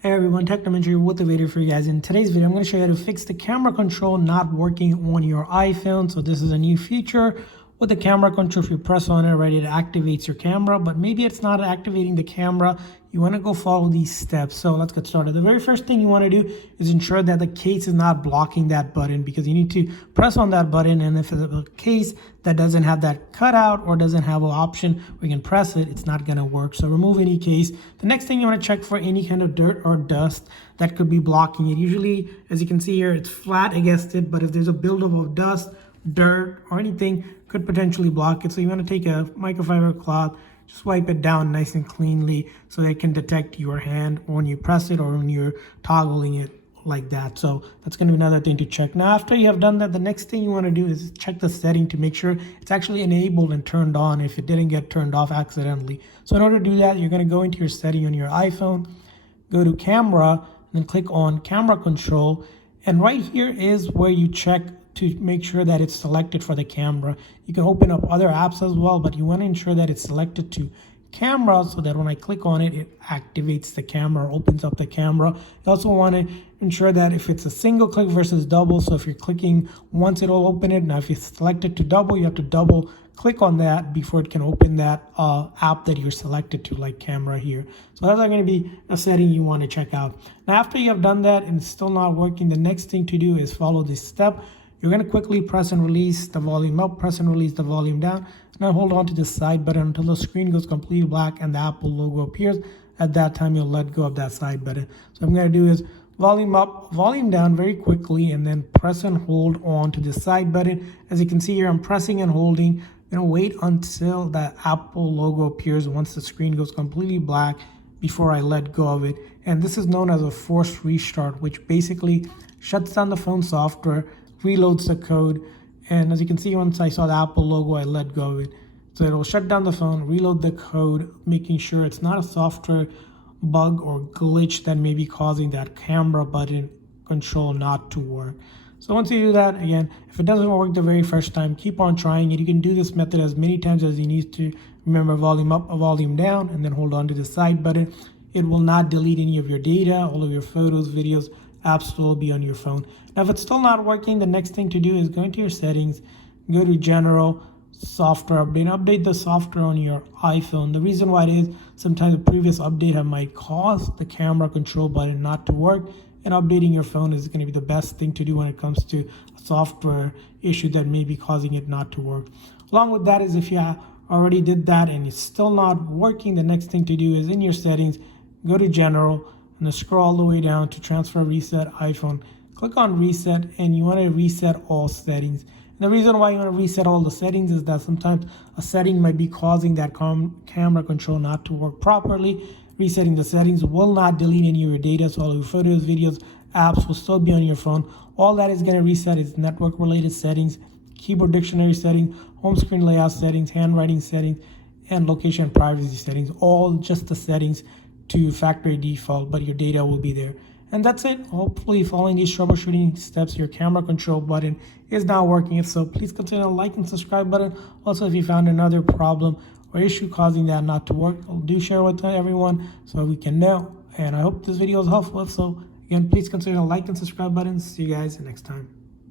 Hey everyone, Technomentary with a video for you guys. In today's video, I'm going to show you how to fix the camera control not working on your iPhone. So this is a new feature with the camera control. If you press on it, right, it activates your camera, but maybe it's not activating the camera. You want to go follow these steps. So let's get started. The very first thing you want to do is ensure that the case is not blocking that button, because you need to press on that button, and if it's a case that doesn't have that cutout or doesn't have an option where you can press it, it's not going to work. So remove any case. The next thing you want to check for any kind of dirt or dust that could be blocking it. Usually, as you can see here, it's flat against it, but if there's a buildup of dust, dirt, or anything, could potentially block it. So you want to take a microfiber cloth, just wipe it down nice and cleanly so that it can detect your hand when you press it or when you're toggling it like that. So that's going to be another thing to check. Now, after you have done that, the next thing you want to do is check the setting to make sure it's actually enabled and turned on if it didn't get turned off accidentally. So in order to do that, you're going to go into your setting on your iPhone, go to camera, and then click on camera control. And right here is where you check to make sure that it's selected for the camera. You can open up other apps as well, but you want to ensure that it's selected to camera so that when I click on it, it activates the camera, opens up the camera. You also want to ensure that if it's a single click versus double, so if you're clicking once, it'll open it. Now, if it's selected to double, you have to double click on that before it can open that app that you're selected to, like camera here. So that's going to be a setting you want to check out. Now, after you have done that and it's still not working, the next thing to do is follow this step. You're going to quickly press and release the volume up, press and release the volume down. Now hold on to the side button until the screen goes completely black and the Apple logo appears. At that time, you'll let go of that side button. So what I'm going to do is volume up, volume down very quickly, and then press and hold on to the side button. As you can see here, I'm pressing and holding. I'm going to wait until the Apple logo appears once the screen goes completely black before I let go of it. And this is known as a forced restart, which basically shuts down the phone software, reloads the code, and as you can see, once I saw the Apple logo, I let go of it. So it'll shut down the phone, reload the code, making sure it's not a software bug or glitch that may be causing that camera button control not to work. So once you do that, again, if it doesn't work the very first time, keep on trying it. You can do this method as many times as you need to. Remember, volume up, volume down, and then hold on to the side button. It will not delete any of your data, all of your photos, videos, apps will be on your phone. Now, if it's still not working, the next thing to do is go into your settings, go to general, software update, update the software on your iPhone. The reason why it is, sometimes a previous update might cause the camera control button not to work, and updating your phone is going to be the best thing to do when it comes to a software issue that may be causing it not to work. Along with that is, if you already did that and it's still not working, the next thing to do is in your settings, go to general, and then scroll all the way down to transfer reset iPhone. Click on reset, and you want to reset all settings. And the reason why you want to reset all the settings is that sometimes a setting might be causing that camera control not to work properly. Resetting the settings will not delete any of your data, so all your photos, videos, apps will still be on your phone. All that is going to reset is network related settings, keyboard dictionary settings, home screen layout settings, handwriting settings, and location and privacy settings. All just the settings to factory default, but your data will be there. And that's it. Hopefully, following these troubleshooting steps, your camera control button is now working. If so, please consider the like and subscribe button. Also, if you found another problem or issue causing that not to work, do share with everyone so we can know. And I hope this video is helpful. So again, please consider the like and subscribe button. See you guys next time.